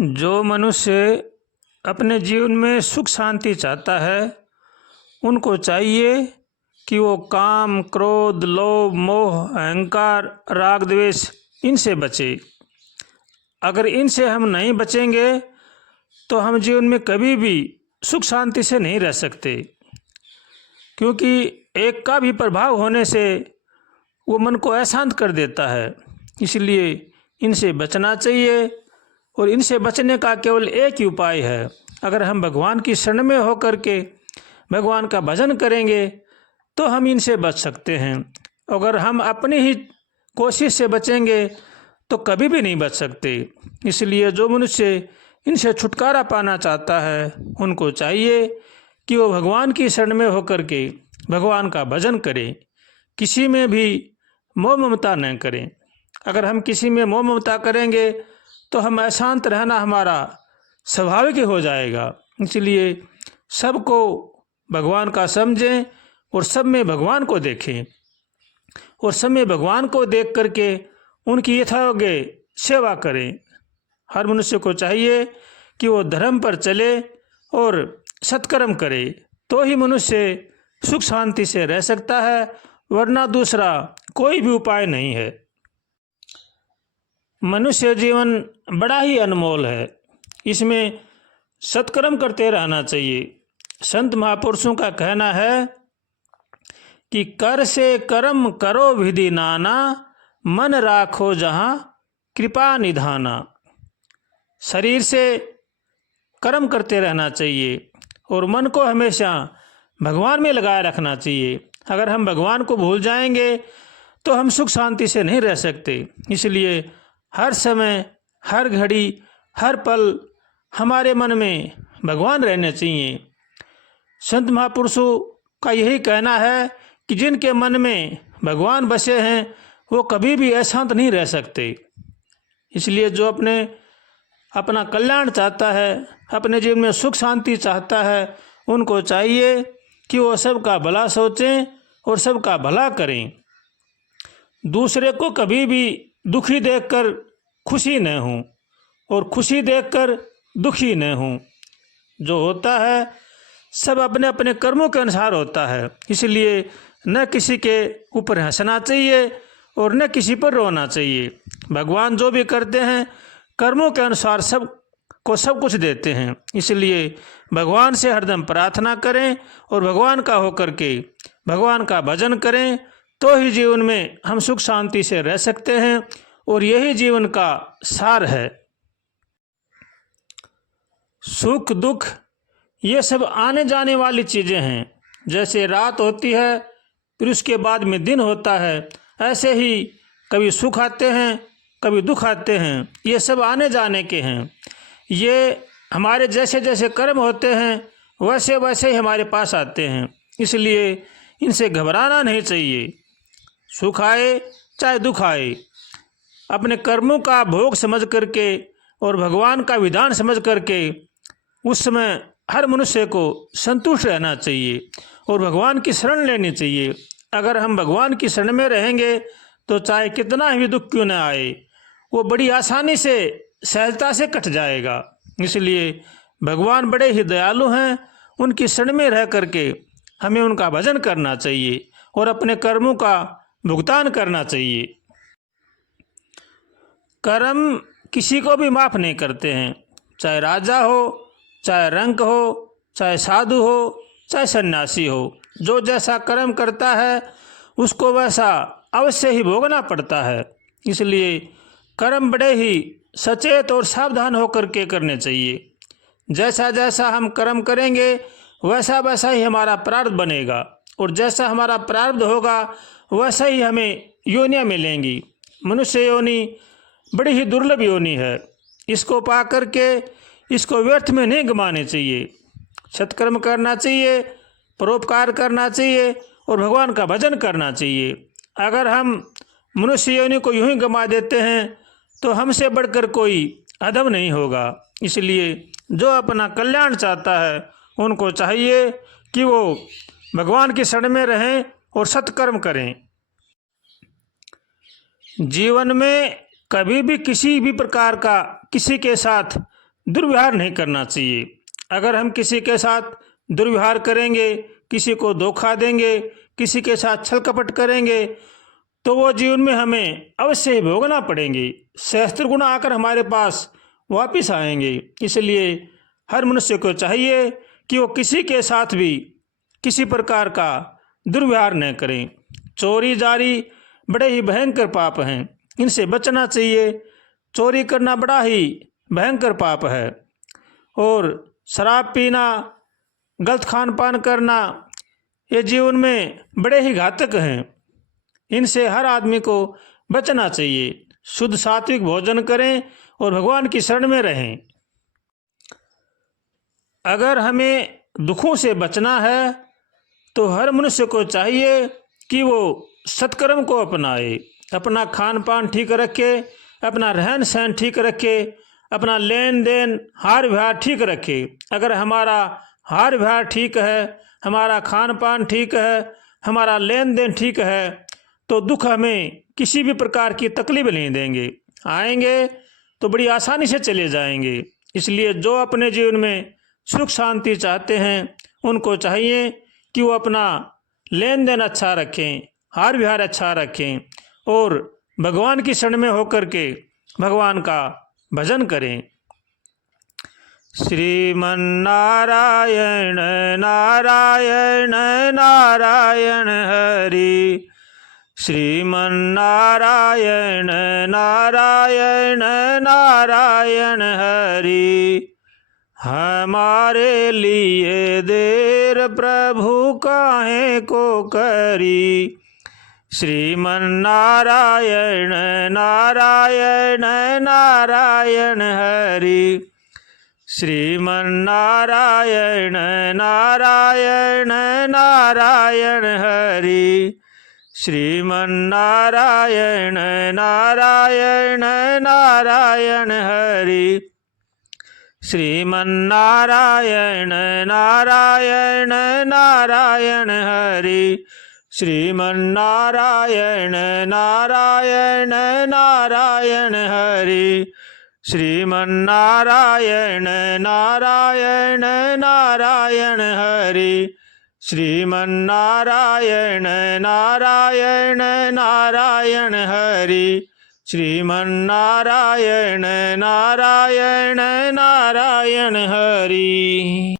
जो मनुष्य अपने जीवन में सुख शांति चाहता है उनको चाहिए कि वो काम, क्रोध, लोभ, मोह, अहंकार, राग, द्वेष इनसे बचे। अगर इनसे हम नहीं बचेंगे तो हम जीवन में कभी भी सुख शांति से नहीं रह सकते, क्योंकि एक का भी प्रभाव होने से वो मन को अशांत कर देता है। इसलिए इनसे बचना चाहिए और इनसे बचने का केवल एक ही उपाय है। अगर हम भगवान की शरण में होकर के भगवान का भजन करेंगे तो हम इनसे बच सकते हैं। अगर हम अपनी ही कोशिश से बचेंगे तो कभी भी नहीं बच सकते। इसलिए जो मनुष्य इनसे छुटकारा पाना चाहता है उनको चाहिए कि वो भगवान की शरण में होकर के भगवान का भजन करें, किसी में भी मोह ममता न करें। अगर हम किसी में मोह ममता करेंगे तो हम अशांत रहना हमारा स्वाभाविक ही हो जाएगा। इसलिए सबको भगवान का समझें और सब में भगवान को देखें और सब में भगवान को देख करके उनकी यथायोग्य सेवा करें। हर मनुष्य को चाहिए कि वो धर्म पर चले और सत्कर्म करे, तो ही मनुष्य सुख शांति से रह सकता है, वरना दूसरा कोई भी उपाय नहीं है। मनुष्य जीवन बड़ा ही अनमोल है, इसमें सत्कर्म करते रहना चाहिए। संत महापुरुषों का कहना है कि कर से कर्म करो विधि नाना, मन राखो जहाँ कृपा निधाना। शरीर से कर्म करते रहना चाहिए और मन को हमेशा भगवान में लगाए रखना चाहिए। अगर हम भगवान को भूल जाएंगे तो हम सुख शांति से नहीं रह सकते। इसलिए हर समय, हर घड़ी, हर पल हमारे मन में भगवान रहने चाहिए। संत महापुरुषों का यही कहना है कि जिनके मन में भगवान बसे हैं वो कभी भी अशांत नहीं रह सकते। इसलिए जो अपना कल्याण चाहता है, अपने जीवन में सुख शांति चाहता है, उनको चाहिए कि वो सबका भला सोचें और सबका भला करें। दूसरे को कभी भी दुखी देखकर खुशी न हो और खुशी देखकर दुखी न हो। जो होता है सब अपने अपने कर्मों के अनुसार होता है। इसलिए न किसी के ऊपर हंसना चाहिए और न किसी पर रोना चाहिए। भगवान जो भी करते हैं कर्मों के अनुसार सबको सब कुछ देते हैं। इसलिए भगवान से हरदम प्रार्थना करें और भगवान का होकर के भगवान का भजन करें, तो ही जीवन में हम सुख शांति से रह सकते हैं और यही जीवन का सार है। सुख दुख ये सब आने जाने वाली चीज़ें हैं। जैसे रात होती है फिर उसके बाद में दिन होता है, ऐसे ही कभी सुख आते हैं कभी दुख आते हैं। ये सब आने जाने के हैं। ये हमारे जैसे जैसे कर्म होते हैं वैसे वैसे ही हमारे पास आते हैं। इसलिए इनसे घबराना नहीं चाहिए। सुख आए चाहे दुख आए, अपने कर्मों का भोग समझ करके और भगवान का विधान समझ करके उस समय हर मनुष्य को संतुष्ट रहना चाहिए और भगवान की शरण लेनी चाहिए। अगर हम भगवान की शरण में रहेंगे तो चाहे कितना भी दुख क्यों न आए वो बड़ी आसानी से, सहजता से कट जाएगा। इसलिए भगवान बड़े ही दयालु हैं, उनकी शरण में रह करके हमें उनका भजन करना चाहिए और अपने कर्मों का भुगतान करना चाहिए। कर्म किसी को भी माफ़ नहीं करते हैं, चाहे राजा हो, चाहे रंक हो, चाहे साधु हो, चाहे सन्यासी हो। जो जैसा कर्म करता है उसको वैसा अवश्य ही भोगना पड़ता है। इसलिए कर्म बड़े ही सचेत और सावधान होकर के करने चाहिए। जैसा जैसा हम कर्म करेंगे वैसा वैसा ही हमारा प्रारब्ध बनेगा और जैसा हमारा प्रारब्ध होगा वैसा ही हमें योनियाँ मिलेंगी। मनुष्य योनि बड़ी ही दुर्लभ योनि है, इसको पा करके इसको व्यर्थ में नहीं गंवाने चाहिए। सत्कर्म करना चाहिए, परोपकार करना चाहिए और भगवान का भजन करना चाहिए। अगर हम मनुष्य योनि को यूं ही गंवा देते हैं तो हमसे बढ़कर कोई अधम नहीं होगा। इसलिए जो अपना कल्याण चाहता है उनको चाहिए कि वो भगवान की शरण में रहें और सत्कर्म करें। जीवन में कभी भी किसी भी प्रकार का किसी के साथ दुर्व्यवहार नहीं करना चाहिए। अगर हम किसी के साथ दुर्व्यवहार करेंगे, किसी को धोखा देंगे, किसी के साथ छल कपट करेंगे, तो वो जीवन में हमें अवश्य ही भोगना पड़ेंगे। सहस्त्र गुण आकर हमारे पास वापिस आएंगे। इसलिए हर मनुष्य को चाहिए कि वो किसी के साथ भी किसी प्रकार का दुर्व्यवहार न करें। चोरी जारी बड़े ही भयंकर पाप हैं, इनसे बचना चाहिए। चोरी करना बड़ा ही भयंकर पाप है। और शराब पीना, गलत खान पान करना, ये जीवन में बड़े ही घातक हैं। इनसे हर आदमी को बचना चाहिए। शुद्ध सात्विक भोजन करें और भगवान की शरण में रहें। अगर हमें दुखों से बचना है तो हर मनुष्य को चाहिए कि वो सत्कर्म को अपनाए, अपना खान पान ठीक रखे, अपना रहन सहन ठीक रखे, अपना लेन देन हार व्यवहार ठीक रखे। अगर हमारा हार व्यवहार ठीक है, हमारा खान पान ठीक है, हमारा लेन देन ठीक है, तो दुख हमें किसी भी प्रकार की तकलीफ नहीं देंगे। आएंगे तो बड़ी आसानी से चले जाएंगे। इसलिए जो अपने जीवन में सुख शांति चाहते हैं, उनको चाहिए कि वो अपना लेन देन अच्छा रखें, हार व्यवहार अच्छा रखें और भगवान की शरण में होकर के भगवान का भजन करें। श्रीमन नारायण नारायण नारायण हरि, श्रीमन नारायण नारायण नारायण हरि। हमारे लिए देर प्रभु काहे को करी, श्रीमन नारायण नारायण नारायण हरि, श्रीमन नारायण नारायण नारायण हरि, श्रीमन नारायण नारायण नारायण हरि, श्रीमन नारायण नारायण नारायण हरि, श्रीमन नारायण नारायण नारायण हरि, श्रीमन नारायण नारायण नारायण हरि, श्रीमन नारायण नारायण नारायण हरि, श्रीमन नारायण नारायण नारायण हरि।